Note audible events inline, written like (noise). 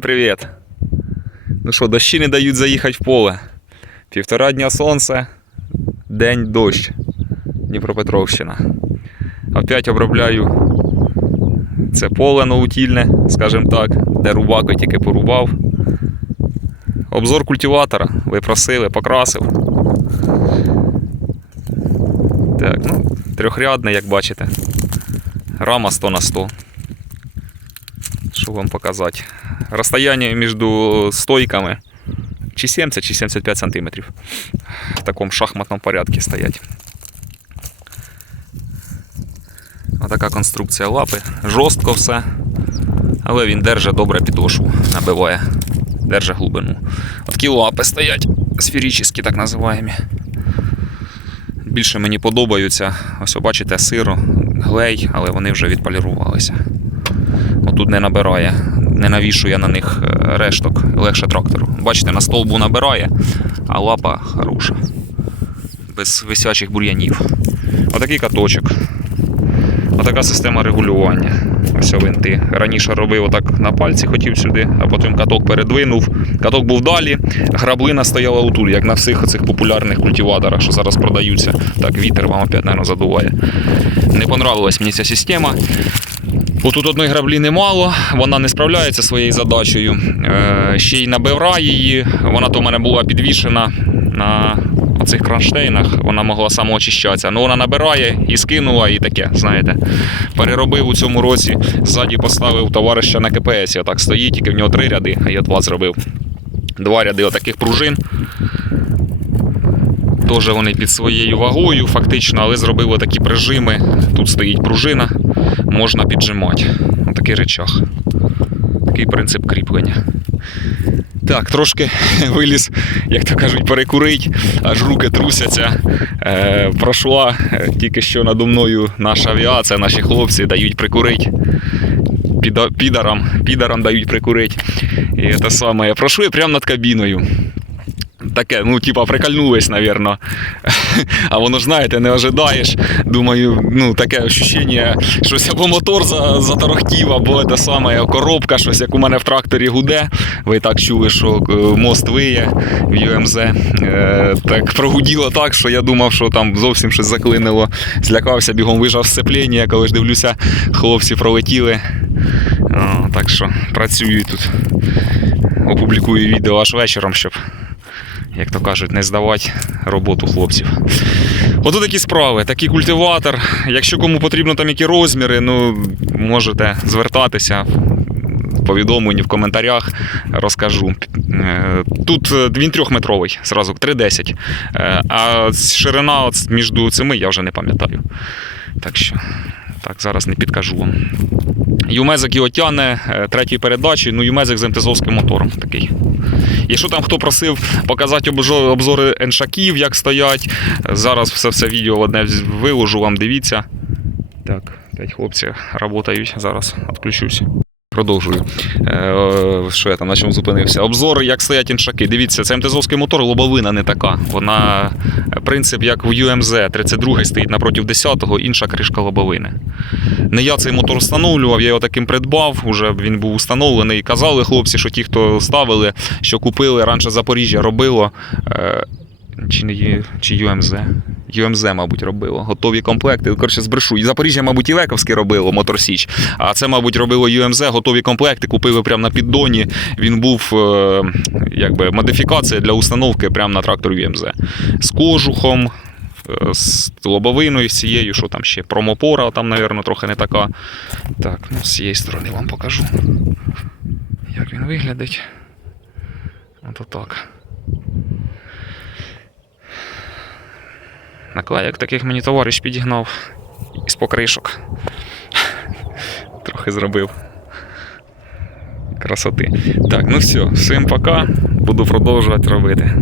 Привіт. Ну що, дощі не дають заїхати в поле. Півтора дня сонце, день дощ. Дніпропетровщина. Опять обробляю це поле наутільне, скажімо так, де рубако тільки порубав. Обзор культиватора. Ви просили, покрасив. Так, ну, трьохрядний, як бачите. Рама 100 на 100. Що вам показати? Розстояння між стойками чи 70, чи 75 сантиметрів. В такому шахматному порядку стоять. Отака конструкція лапи. Жорстко все. Але він держить добре підошву, набиває, держить глибину. Такі лапи стоять, сферичні, так називаємо. Більше мені подобаються. Ось ви бачите, сиро, глей, але вони вже відполірувалися. Отут не набирає, не навішує на них е, решток легше трактору. Бачите, на стовбу набирає, а лапа хороша. Без висячих бур'янів. Отакий каточок. Отака система регулювання. Ось винти. Раніше робив отак на пальці, хотів сюди, а потім каток передвинув. Каток був далі, граблина стояла отут, як на всіх цих популярних культиваторах, що зараз продаються. Так, вітер вам опять, мабуть, задуває. Не понравилась мені ця система. Отут одної граблі немало, вона не справляється своєю задачею. Е, ще й набирає її. Вона то в мене була підвішена на оцих кронштейнах, вона могла самоочищатися. Ну вона набирає і скинула, і таке, знаєте. Переробив у цьому році, ззаді поставив товариша на КПС. Отак стоїть, тільки в нього три ряди, а я два зробив. Два ряди отаких пружин. Теж вони під своєю вагою, фактично, але зробили такі прижими. Тут стоїть пружина, можна піджимати. Отакий речах. Такий принцип кріплення. Так, трошки (laughs) виліз, як то кажуть, перекурить, аж руки трусяться. Е, пройшла е, тільки що надо мною наша авіація, наші хлопці дають прикурить. Піда- Підарам, підарам дають прикурить. І те саме. Пройшли прямо над кабіною. Таке, ну, типа, прикольнулись, навірно. (laughs) А воно ж знаєте, не ожидаєш. Думаю, ну таке ощущення, щось або мотор за- затарахтів, або те саме коробка, щось як у мене в тракторі гуде. Ви так чули, що е, мост виє в ЮМЗ. Е, так прогуділо так, що я думав, що там зовсім щось заклинило. Злякався, бігом вижав сцепління, коли ж дивлюся, хлопці пролетіли. Так що працюю тут. Опублікую відео аж вечором, щоб як то кажуть, не здавати роботу хлопців. Ото такі справи, такий культиватор. Якщо кому потрібно там які розміри, ну можете звертатися. Повідомлені в коментарях розкажу. Е, Тут е, він трьохметровий, зразу 3,10. Е, А ширина між цими я вже не пам'ятаю. Так що, так, зараз не підкажу вам. Юмезик його тяне третьої третій передачі, ну Юмезик з МТЗовським мотором такий. Якщо там хто просив показати обзори еншаків, як стоять, зараз все все відео одне виложу, вам дивіться. Так, п'ять хлопців працюють, зараз відключусь. Продовжую. Е, що я там на чому зупинився? Обзор, як стоять іншаки. Дивіться, це МТЗовський мотор, лобовина не така. Вона е, принцип, як в UMZ, 32 стоїть напроти 10-го, інша кришка лобовини. Не я цей мотор встановлював, я його таким придбав, уже він був установлений. Казали хлопці, що ті, хто ставили, що купили раніше Запоріжжя робило. Чи не Ю- чи UMZ? UMZ, мабуть, робило. Готові комплекти. Коротше, збрешу. І Запоріжжя, мабуть, Ілековське робило Мотор Січ. А це, мабуть, робило UMZ, готові комплекти, купили прямо на піддоні. Він був е, якби модифікація для установки прямо на трактор UMZ. З кожухом, е, з лобовиною всією, що там ще. Промопора, там, мабуть, трохи не така. Так, ну з цієї сторони вам покажу. Як він виглядить. Ото так. Наклеєк таких мені товариш підігнав із покришок. Трохи зробив. Красоти. Так, ну все, всім пока. Буду продовжувати робити.